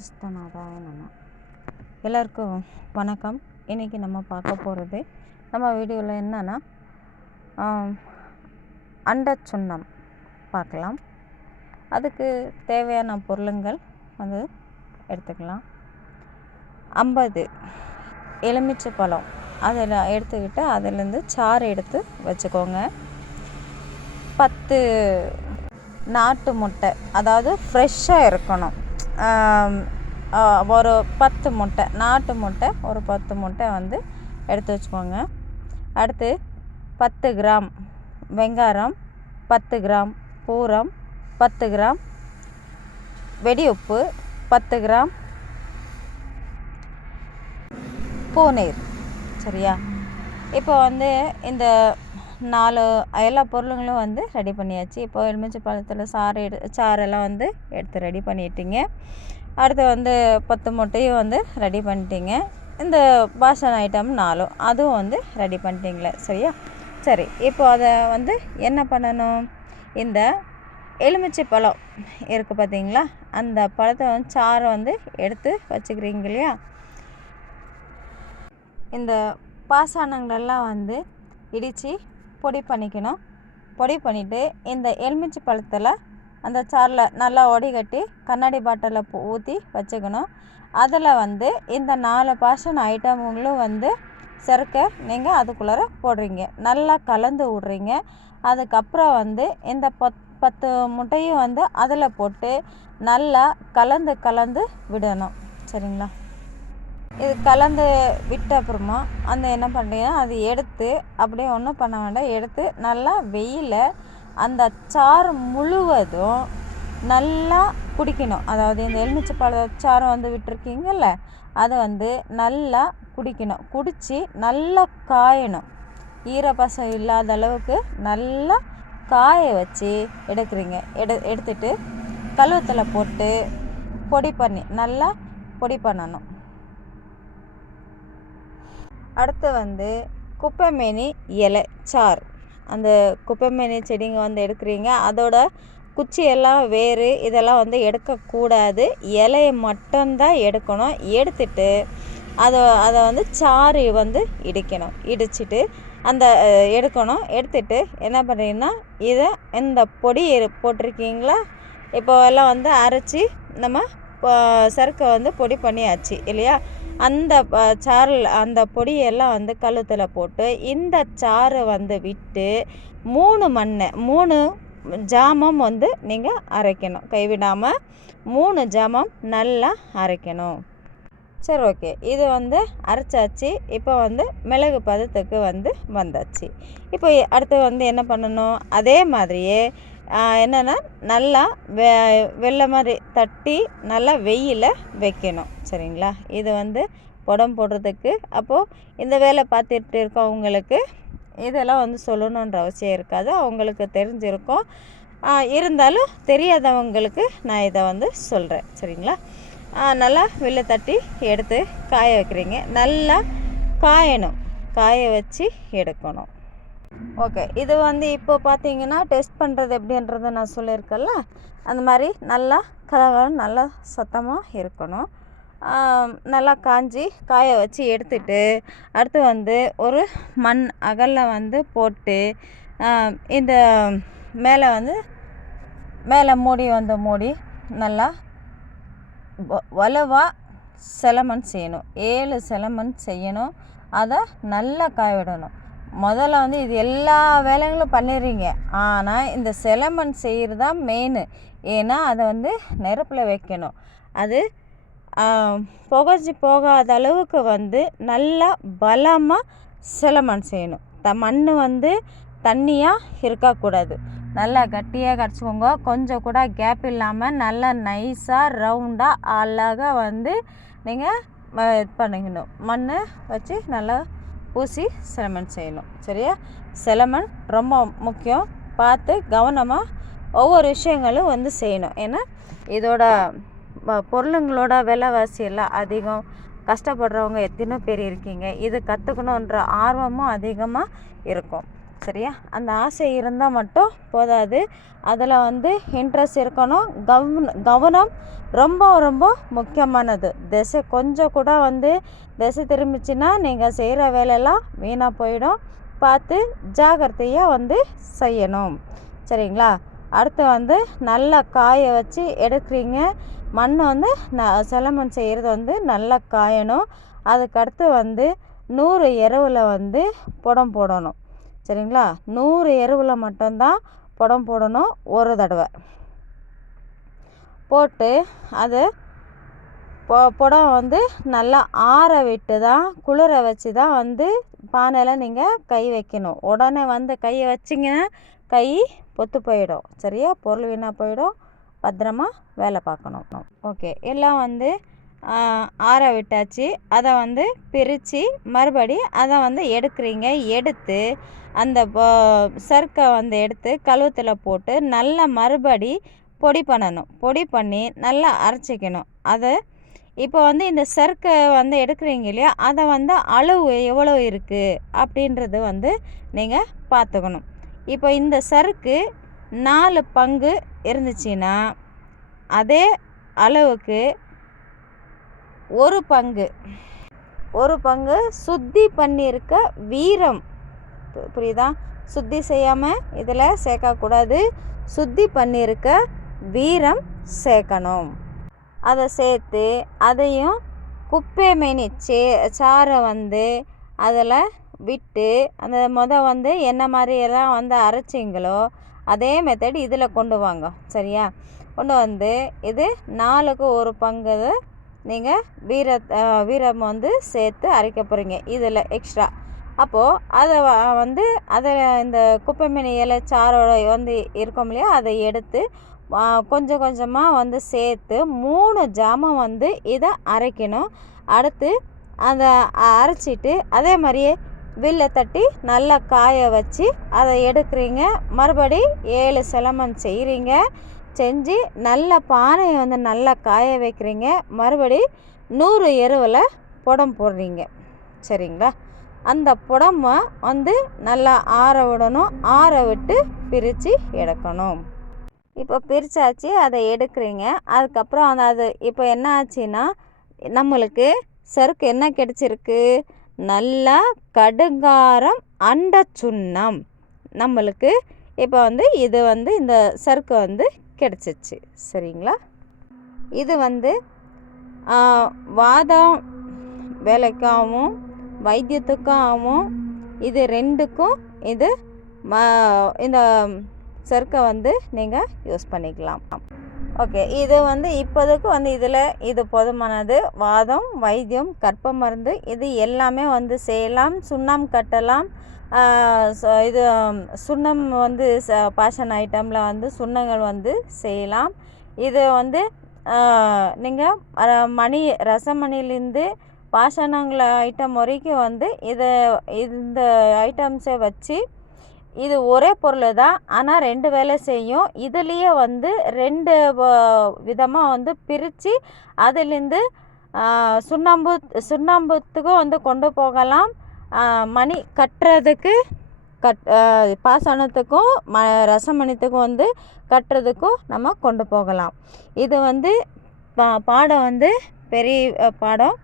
வசிஷ்டநாதாய நம எல்லாருக்கும் வணக்கம். இன்றைக்கி நம்ம பார்க்க போகிறது நம்ம வீடியோவில் என்னென்னா அண்ட சுண்ணம் பார்க்கலாம். அதுக்கு தேவையான பொருளுங்கள் வந்து எடுத்துக்கலாம். ஐம்பது எலுமிச்சை பழம். அதில் எடுத்துக்கிட்டு அதிலேருந்து சாறு எடுத்து வச்சுக்கோங்க. பத்து நாட்டு முட்டை அதாவது ஃப்ரெஷ்ஷாக இருக்கணும். ஒரு பத்து முட்டை நாட்டு முட்டை ஒரு பத்து முட்டை வந்து எடுத்து வச்சுக்கோங்க. அடுத்து பத்து கிராம் வெங்காயம் பத்து கிராம் பூரம் பத்து கிராம் வெடி உப்பு பத்து கிராம் பூநீர் சரியா? இப்போ வந்து இந்த நாலு எல்லா பொருளுங்களும் வந்து ரெடி பண்ணியாச்சு. இப்போ எலுமிச்சை பழத்தில் சாறு எடு சாரெல்லாம் வந்து எடுத்து ரெடி பண்ணிட்டீங்க. அடுத்து வந்து பத்து முட்டையும் வந்து ரெடி பண்ணிட்டீங்க. இந்த பாஷன் ஐட்டம் நாலும் அதுவும் வந்து ரெடி பண்ணிட்டீங்களே சரியா? சரி இப்போ அதை வந்து என்ன பண்ணணும்? இந்த எலுமிச்சை பழம் இருக்குது பார்த்தீங்களா? அந்த பழத்தை வந்து சாறை வந்து எடுத்து வச்சுக்கிறீங்க இல்லையா? இந்த பாசானங்களெல்லாம் வந்து இடித்து பொடி பண்ணிக்கணும். பொடி பண்ணிவிட்டு இந்த எலுமிச்சை பழத்தில் அந்த சாரில் நல்லா ஒடிகட்டி கண்ணாடி பாட்டிலில் ஊற்றி வச்சுக்கணும். அதில் வந்து இந்த நாலு பாஷன் ஐட்டமுங்களும் வந்து செருக்க நீங்கள் அதுக்குள்ளார போடுறீங்க. நல்லா கலந்து விட்றீங்க. அதுக்கப்புறம் வந்து இந்த பத் பத்து முட்டையும் வந்து அதில் போட்டு நல்லா கலந்து கலந்து விடணும். சரிங்களா? இது கலந்து விட்ட அப்புறமா அந்த என்ன பண்ணுறீங்கன்னா அது எடுத்து அப்படியே ஒன்றும் பண்ண வேண்டாம். எடுத்து நல்லா வெயில அந்த சாறு முழுவதும் நல்லா குடிக்கணும். அதாவது இந்த எலுமிச்சை பழ சாறு வந்து விட்டுருக்கீங்கல்ல அதை வந்து நல்லா குடிக்கணும். குடித்து நல்லா காயணும். ஈரப்பசம் இல்லாத அளவுக்கு நல்லா காய வச்சு எடுக்கிறீங்க. எடு எடுத்துட்டு கழுவத்தில் போட்டு பொடி பண்ணி நல்லா பொடி பண்ணணும். அடுத்து வந்து குப்பைமேனி இலை சார் அந்த குப்பைமேனி செடிங்க வந்து எடுக்கிறீங்க. அதோட குச்சி எல்லாம் வேறு இதெல்லாம் வந்து எடுக்கக்கூடாது. இலையை மட்டும்தான் எடுக்கணும். எடுத்துட்டு அதை அதை வந்து சாறு வந்து இடிக்கணும். இடிச்சிட்டு அந்த எடுக்கணும். எடுத்துட்டு என்ன பண்ணுறீங்கன்னா இதை இந்த பொடி போட்டிருக்கீங்களா? இப்போ எல்லாம் வந்து அரைச்சி நம்ம சறுக்கை வந்து பொடி பண்ணியாச்சு இல்லையா? அந்த ப- அந்த பொடியெல்லாம் வந்து கழுத்தில் போட்டு இந்த சாறு வந்து விட்டு மூணு மண்ணை மூணு ஜாமம் வந்து நீங்கள் அரைக்கணும். கைவிடாமல் மூணு ஜாமம் நல்லா அரைக்கணும். சரி ஓகே. இது வந்து அரைச்சாச்சு. இப்போ வந்து மிளகு பதத்துக்கு வந்து வந்தாச்சு. இப்போ அடுத்து வந்து என்ன பண்ணணும்? அதே மாதிரியே என்னென்னா நல்லா வெ வெள்ளை மாதிரி தட்டி நல்லா வெயில வைக்கணும். சரிங்களா? இது வந்து புடம் போடுறதுக்கு. அப்போது இந்த வேலை பார்த்துட்டு இருக்கவங்களுக்கு இதெல்லாம் வந்து சொல்லணுன்ற அவசியம் இருக்காது. அவங்களுக்கு தெரிஞ்சிருக்கும். இருந்தாலும் தெரியாதவங்களுக்கு நான் இதை வந்து சொல்கிறேன் சரிங்களா? நல்லா வெளில தட்டி எடுத்து காய வைக்கிறீங்க. நல்லா காயணும். காய வச்சு எடுக்கணும். ஓகே. இது வந்து இப்போ பார்த்தீங்கன்னா டெஸ்ட் பண்ணுறது எப்படின்றத நான் சொல்லியிருக்கேன்ல? அந்த மாதிரி நல்லா கலகலம் நல்லா சத்தமாக இருக்கணும். நல்லா காஞ்சி காய வச்சு எடுத்துட்டு அடுத்து வந்து ஒரு மண் அகலில் வந்து போட்டு இந்த மேலே வந்து மேலே மூடி வந்து மூடி நல்லா வ- செலமன் செய்யணும். ஏழு செலமன் செய்யணும். அதை நல்லா காய விடணும். முதல்ல வந்து இது எல்லா வேலைகளும் பண்ணிடுறீங்க. ஆனால் இந்த செலமன் செய்கிறது தான் மெயின் ஏன்னா அதை வந்து நெருப்பில் வைக்கணும். அது புகைச்சி போகாத அளவுக்கு வந்து நல்லா பலமாக செலமன் செய்யணும். த மண் வந்து தண்ணியாக இருக்கக்கூடாது. நல்லா கட்டியாக கரைச்சிக்கோங்க. கொஞ்சம் கூட கேப் இல்லாமல் நல்லா நைஸாக ரவுண்டாக அழகாக வந்து நீங்கள் இது பண்ணிக்கணும். மண் வச்சு நல்லா பூசி சிலமன் செய்யணும். சரியா? சிலமன் ரொம்ப முக்கியம். பார்த்து கவனமாக ஒவ்வொரு விஷயங்களும் வந்து செய்யணும். ஏன்னா இதோட பொருளுங்களோட விலைவாசி எல்லாம் அதிகம். கஷ்டப்படுறவங்க எத்தனை பேர் இருக்கீங்க. இது கற்றுக்கணுன்ற ஆர்வமும் அதிகமாக இருக்கும். சரியா? அந்த ஆசை இருந்தால் மட்டும் போதாது. அதில் வந்து இன்ட்ரெஸ்ட் இருக்கணும். கவன கவனம் ரொம்ப ரொம்ப முக்கியமானது. திசை கொஞ்சம் கூட வந்து திசை திரும்பிச்சுன்னா நீங்கள் செய்கிற வேலையெல்லாம் வீணாக போயிடும். பார்த்து ஜாகிரதையாக வந்து செய்யணும். சரிங்களா? அடுத்து வந்து நல்லா காய வச்சு எடுக்கிறீங்க. மண் வந்து ந செலமண் செய்கிறது வந்து நல்லா காயணும். அதுக்கடுத்து வந்து நூறு எருவில் வந்து புடம் போடணும். சரிங்களா? நூறு எருவில் மட்டும்தான் புடம் போடணும் ஒரு தடவை. போட்டு அது பொ புடம் வந்து நல்லா ஆற விட்டு தான் குளிர வச்சு தான் வந்து பானையில் நீங்கள் கை வைக்கணும். உடனே வந்து கையை வச்சிங்கன்னா கை ஒத்து போயிடும். சரியா? பொருள் வீணாக போயிடும். பத்திரமா வேலை பார்க்கணும். ஓகே. எல்லாம் வந்து ஆற விட்டாச்சு. அதை வந்து பிரித்து மறுபடி அதை வந்து எடுக்கிறீங்க. எடுத்து அந்த சர்க்கை வந்து எடுத்து கழுவத்தில் போட்டு நல்லா மறுபடி பொடி பண்ணணும். பொடி பண்ணி நல்லா அரைச்சிக்கணும். அதை இப்போ வந்து இந்த சர்க்கை வந்து எடுக்கிறீங்க இல்லையா? அதை வந்து அளவு எவ்வளோ இருக்குது அப்படின்றது வந்து நீங்கள் பார்த்துக்கணும். இப்போ இந்த சறுக்கு நாலு பங்கு இருந்துச்சுன்னா அதே அளவுக்கு ஒரு பங்கு ஒரு பங்கு சுத்தி பண்ணியிருக்க வீரம். புரியுதா? சுத்தி செய்யாமல் இதில் சேர்க்கக்கூடாது. சுத்தி பண்ணியிருக்க வீரம் சேர்க்கணும். அதை சேர்த்து அதையும் குப்பை மேனி சே சாரை வந்து அதில் விட்டு அந்த முத வந்து என்ன மாதிரியெல்லாம் வந்து அரைச்சிங்களோ அதே மெத்தட் இதில் கொண்டு வாங்க. சரியா? கொண்டு வந்து இது நாலுக்கு ஒரு பங்கு நீங்கள் வீர வீரம் வந்து சேர்த்து அரைக்க போகிறீங்க இதில் எக்ஸ்ட்ரா அப்போது அதை வந்து அதை இந்த குப்பைமேனி இலை சாரோட வந்து இருக்கும் இல்லையா அதை எடுத்து கொஞ்சம் கொஞ்சமாக வந்து சேர்த்து மூணு ஜாமம் வந்து இதை அரைக்கணும். அடுத்து அதை அரைச்சிட்டு அதே மாதிரியே வில்லை தட்டி நல்லா காய வச்சு அதை எடுக்கிறீங்க. மறுபடி ஏழு சிலமன் செய்கிறீங்க செஞ்சு நல்ல பானையை வந்து நல்லா காய வைக்கிறீங்க. மறுபடி நூறு எருவில் புடம் போடுறீங்க. சரிங்களா? அந்த புடமை வந்து நல்லா ஆற விடணும். ஆற விட்டு பிரித்து எடுக்கணும். இப்போ பிரித்தாச்சு அதை எடுக்கிறீங்க. அதுக்கப்புறம் அந்த அது இப்போ என்ன ஆச்சுன்னா நம்மளுக்கு சருக்கு என்ன கிடச்சிருக்கு? நல்லா கடுங்காரம் அண்ட சுண்ணம். நம்மளுக்கு இப்போ வந்து இது வந்து இந்த சருக்கு வந்து கிடச்சிச்சு. சரிங்களா? இது வந்து வாதம் வேலைக்காகவும் வைத்தியத்துக்காகவும் இது ரெண்டுக்கும் இது ம இந்த சர்க்கை வந்து நீங்கள் யூஸ் பண்ணிக்கலாம். ஓகே இது வந்து இப்போதைக்கு வந்து இதில் இது போதுமானது. வாதம் வைத்தியம் கற்ப மருந்து இது எல்லாமே வந்து செய்யலாம் சுண்ணம் கட்டலாம். இது சுண்ணம் வந்து ச பாஷன் ஐட்டமில் வந்து சுண்ணங்கள் வந்து செய்யலாம். இது வந்து நீங்கள் மணி ரசமணிலேருந்து பாஷாணங்கள் ஐட்டம் வரைக்கும் வந்து இதை இந்த ஐட்டம்ஸை வச்சு இது ஒரே பொருள் தான். ஆனால் ரெண்டு வேலை செய்யும். இதுலேயே வந்து ரெண்டு விதமாக வந்து பிரித்து அதுலேருந்து சுண்ணாம்பு சுண்ணாம்புத்துக்கும் வந்து கொண்டு போகலாம். மணி கட்டுறதுக்கு கட் பாசனத்துக்கும் ம ரசமணித்துக்கும் வந்து கட்டுறதுக்கும் நம்ம கொண்டு போகலாம். இது வந்து பா பாடம் வந்து பெரிய பாடம்.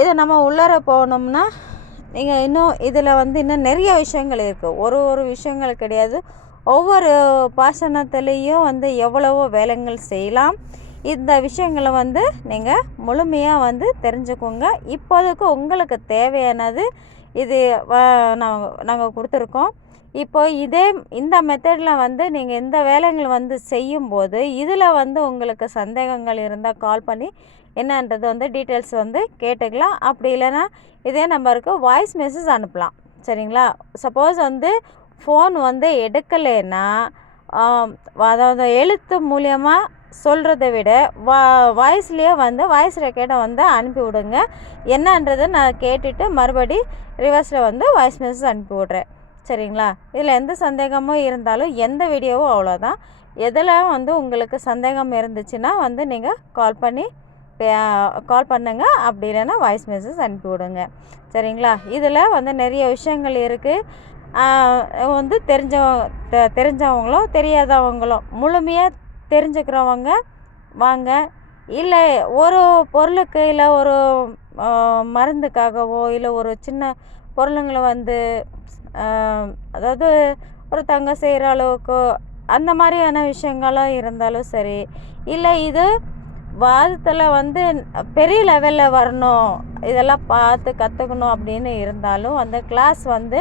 இது நம்ம உள்ளார போனோம்னா நீங்கள் இன்னும் இதில் வந்து இன்னும் நிறைய விஷயங்கள் இருக்குது ஒரு ஒரு விஷயங்கள் கிடையாது. ஒவ்வொரு பாசனத்துலேயும் வந்து எவ்வளவோ வேலைகள் செய்யலாம். இந்த விஷயங்களை வந்து நீங்கள் முழுமையாக வந்து தெரிஞ்சுக்கோங்க. இப்போதைக்கு உங்களுக்கு தேவையானது இது நாங்கள் நாங்கள் கொடுத்துருக்கோம். இப்போ இதே இந்த மெத்தடில் வந்து நீங்கள் இந்த வேலைகள் வந்து செய்யும்போது இதில் வந்து உங்களுக்கு சந்தேகங்கள் இருந்தால் கால் பண்ணி என்னன்றது வந்து டீட்டெயில்ஸ் வந்து கேட்டுக்கலாம். அப்படி இல்லைன்னா இதே நம்பருக்கு வாய்ஸ் மெசேஜ் அனுப்பலாம். சரிங்களா? சப்போஸ் வந்து ஃபோன் வந்து எடுக்கலைன்னா அதாவது எழுத்து மூலியமாக சொல்கிறத விட வா வாய்ஸ்லேயே வந்து வாய்ஸ் ரெக்கார்டை வந்து அனுப்பி விடுங்க. என்னன்றதை நான் கேட்டுட்டு மறுபடி ரிவர்ஸில் வந்து வாய்ஸ் மெசேஜ் அனுப்பி விட்றேன். சரிங்களா? இதில் எந்த சந்தேகமும் இருந்தாலும் எந்த வீடியோவும் அவ்வளோதான் எதில் வந்து உங்களுக்கு சந்தேகம் இருந்துச்சுன்னா வந்து நீங்கள் கால் பண்ணி கால் பண்ணுங்கள் அப்படி இல்லைன்னா வாய்ஸ் மெசேஜ் அனுப்பி விடுங்க. சரிங்களா? இதில் வந்து நிறைய விஷயங்கள் இருக்குது வந்து தெரிஞ்ச தெரிஞ்சவங்களோ தெரியாதவங்களோ முழுமையாக தெரிஞ்சுக்கிறவங்க வாங்க. இல்லை ஒரு பொருளுக்கு இல்லை ஒரு மருந்துக்காகவோ இல்லை ஒரு சின்ன பொருளுங்களை வந்து அதாவது ஒரு தங்க செய்கிற அளவுக்கு அந்த மாதிரியான விஷயங்களும் இருந்தாலும் சரி. இல்லை இது வாதத்தில் வந்து பெரிய லெவலில் வரணும் இதெல்லாம் பார்த்து கற்றுக்கணும் அப்படின்னு இருந்தாலும் அந்த கிளாஸ் வந்து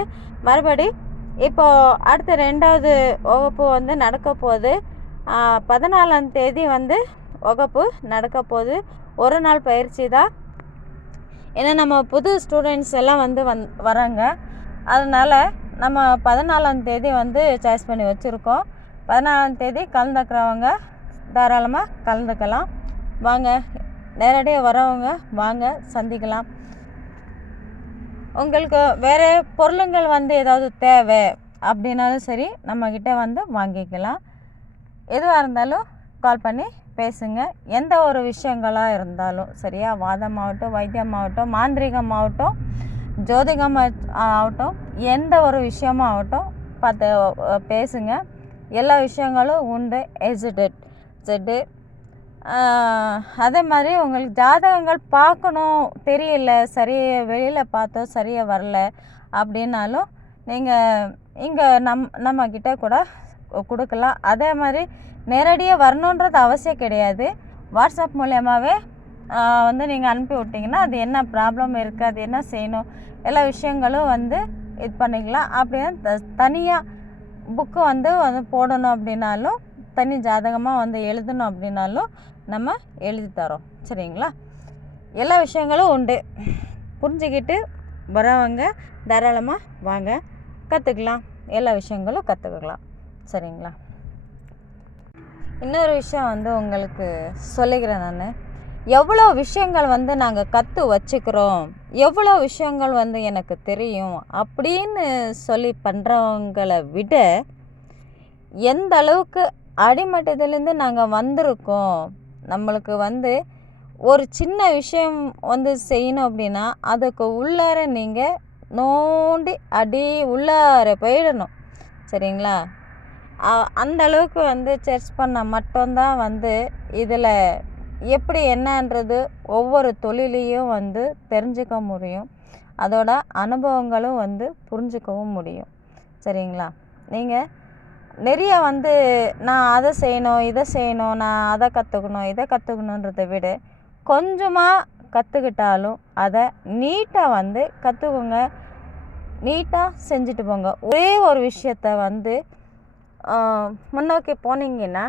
மறுபடி இப்போது அடுத்த ரெண்டாவது வகுப்பு வந்து நடக்க போகுது. பதினாலாம் தேதி வந்து வகுப்பு நடக்க போகுது. ஒரு நாள் பயிற்சி தான். ஏன்னா நம்ம புது ஸ்டூடெண்ட்ஸ் எல்லாம் வந்து வந் வராங்க. அதனால் நம்ம பதினாலாம் தேதி வந்து சாய்ஸ் பண்ணி வச்சுருக்கோம். பதினாலாம் தேதி கலந்துக்கிறவங்க தாராளமாக கலந்துக்கலாம். வாங்க. நேரடியாக வரவங்க வாங்க சந்திக்கலாம். உங்களுக்கு வேறு பொருளுங்கள் வந்து ஏதாவது தேவை அப்படின்னாலும் சரி நம்மக்கிட்ட வந்து வாங்கிக்கலாம். எதுவாக இருந்தாலும் கால் பண்ணி பேசுங்க. எந்த ஒரு விஷயங்களாக இருந்தாலும் சரியா? வாதமாகட்டும் வைத்தியமாகட்டும் மாந்திரிகமாகட்டும் ஜோதிகம் ஆகட்டும் எந்த ஒரு விஷயமாகட்டும் பார்த்து பேசுங்க. எல்லா விஷயங்களும் உண்டு. எசிடெட் செட்டு அதே மாதிரி உங்களுக்கு ஜாதகங்கள் பார்க்கணும். தெரியல சரி வெளியில் பார்த்தோம் சரியாக வரல அப்படின்னாலும் நீங்கள் இங்கே நம் நம்மக்கிட்ட கூட கொடுக்கலாம். அதே மாதிரி நேரடியாக வரணுன்றது அவசியம் கிடையாது. வாட்ஸ்அப் மூலியமாகவே வந்து நீங்கள் அனுப்பி விட்டிங்கன்னா அது என்ன ப்ராப்ளம் இருக்குது அது என்ன செய்யணும் எல்லா விஷயங்களும் வந்து இது பண்ணிக்கலாம். அப்படின்னா த தனியாக புக்கு வந்து வந்து போடணும் அப்படின்னாலும் தனி ஜாதகமாக வந்து எழுதணும் அப்படின்னாலும் நம்ம எழுதி தரோம். சரிங்களா? எல்லா விஷயங்களும் உண்டு. புரிஞ்சுக்கிட்டு வரவங்க தாராளமாக வாங்க. கற்றுக்கலாம் எல்லா விஷயங்களும் கற்றுக்கலாம் சரிங்களா? இன்னொரு விஷயம் வந்து உங்களுக்கு சொல்லிக்கிறேன் நான். எவ்வளோ விஷயங்கள் வந்து நாங்கள் கற்று வச்சுக்கிறோம். எவ்வளோ விஷயங்கள் வந்து எனக்கு தெரியும் அப்படின்னு சொல்லி பண்ணுறவங்களை விட எந்த அளவுக்கு அடிமட்டத்துலேருந்து நாங்கள் வந்திருக்கோம் நம்மளுக்கு வந்து ஒரு சின்ன விஷயம் வந்து செய்யணும் அப்படின்னா அதுக்கு உள்ளார நீங்கள் நோண்டி அடி உள்ளார போயிடணும். சரிங்களா? அந்த அளவுக்கு வந்து சர்ச் பண்ணால் மட்டும்தான் வந்து இதில் எப்படி என்னன்றது ஒவ்வொரு தொழிலையும் வந்து தெரிஞ்சுக்க முடியும். அதோட அனுபவங்களும் வந்து புரிஞ்சுக்கவும் முடியும். சரிங்களா? நீங்கள் நிறைய வந்து நான் அதை செய்யணும் இதை செய்யணும் நான் அதை கற்றுக்கணும் இதை கற்றுக்கணுன்றதை விட கொஞ்சமாக கற்றுக்கிட்டாலும் அதை நீட்டாக வந்து கற்றுக்கோங்க நீட்டாக செஞ்சுட்டு போங்க. ஒரே ஒரு விஷயத்த வந்து முன்னோக்கி போனீங்கன்னா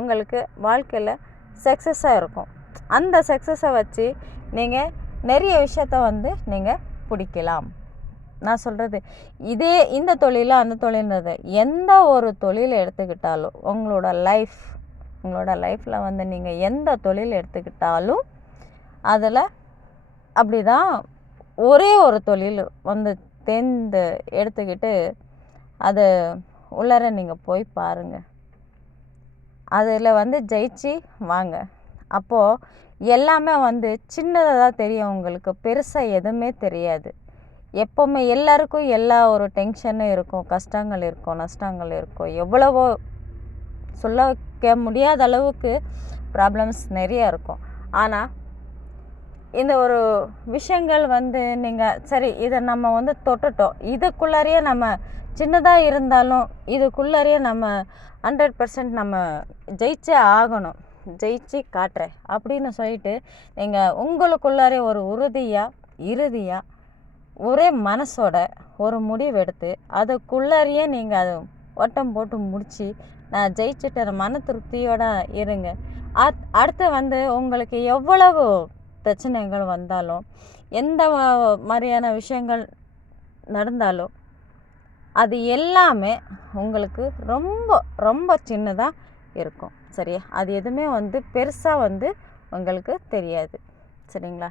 உங்களுக்கு வாழ்க்கையில் சக்ஸஸாக இருக்கும். அந்த சக்ஸஸை வச்சு நீங்கள் நிறைய விஷயத்த வந்து நீங்கள் பிடிக்கலாம். நான் சொல்கிறது இதே இந்த தொழில் அந்த தொழில்ன்றது எந்த ஒரு தொழில் எடுத்துக்கிட்டாலும் உங்களோட லைஃப் உங்களோட லைஃப்பில் வந்து நீங்கள் எந்த தொழில் எடுத்துக்கிட்டாலும் அதில் அப்படி தான் ஒரே ஒரு தொழில் வந்து தேர்ந்து எடுத்துக்கிட்டு அது உள்ளார நீங்கள் போய் பாருங்கள் அதில் வந்து ஜெயிச்சு வாங்க. அப்போது எல்லாமே வந்து சின்னதாக தான் தெரியும் உங்களுக்கு பெருசாக எதுவுமே தெரியாது. எப்போவுமே எல்லாருக்கும் எல்லா ஒரு டென்ஷனும் இருக்கும் கஷ்டங்கள் இருக்கும் நஷ்டங்கள் இருக்கும். எவ்வளவோ சொல்ல முடியாத அளவுக்கு ப்ராப்ளம்ஸ் நிறைய இருக்கும். ஆனால் இந்த ஒரு விஷயங்கள் வந்து நீங்கள் சரி இதை நம்ம வந்து தொட்டுட்டோம். இதுக்குள்ளாரையே நம்ம சின்னதாக இருந்தாலும் இதுக்குள்ளாரையே நம்ம ஹண்ட்ரட் பர்சன்ட் நம்ம ஜெயிச்சே ஆகணும். ஜெயிச்சு காட்டுறேன் அப்படின்னு சொல்லிட்டு நீங்கள் உங்களுக்குள்ளாரே ஒரு உறுதியாக இறுதியாக ஒரே மனசோட ஒரு முடிவு எடுத்து அதுக்குள்ளாரையே நீங்கள் அதை ஓட்டம் போட்டு முடித்து நான் ஜெயிச்சுட்டு மன திருப்தியோடு இருங்க. அத் அடுத்து வந்து உங்களுக்கு எவ்வளவு பிரச்சனைகள் வந்தாலும் எந்த மாதிரியான விஷயங்கள் நடந்தாலும் அது எல்லாமே உங்களுக்கு ரொம்ப ரொம்ப சின்னதாக இருக்கும். சரியா? அது எதுவுமே வந்து பெருசாக வந்து உங்களுக்கு தெரியாது. சரிங்களா?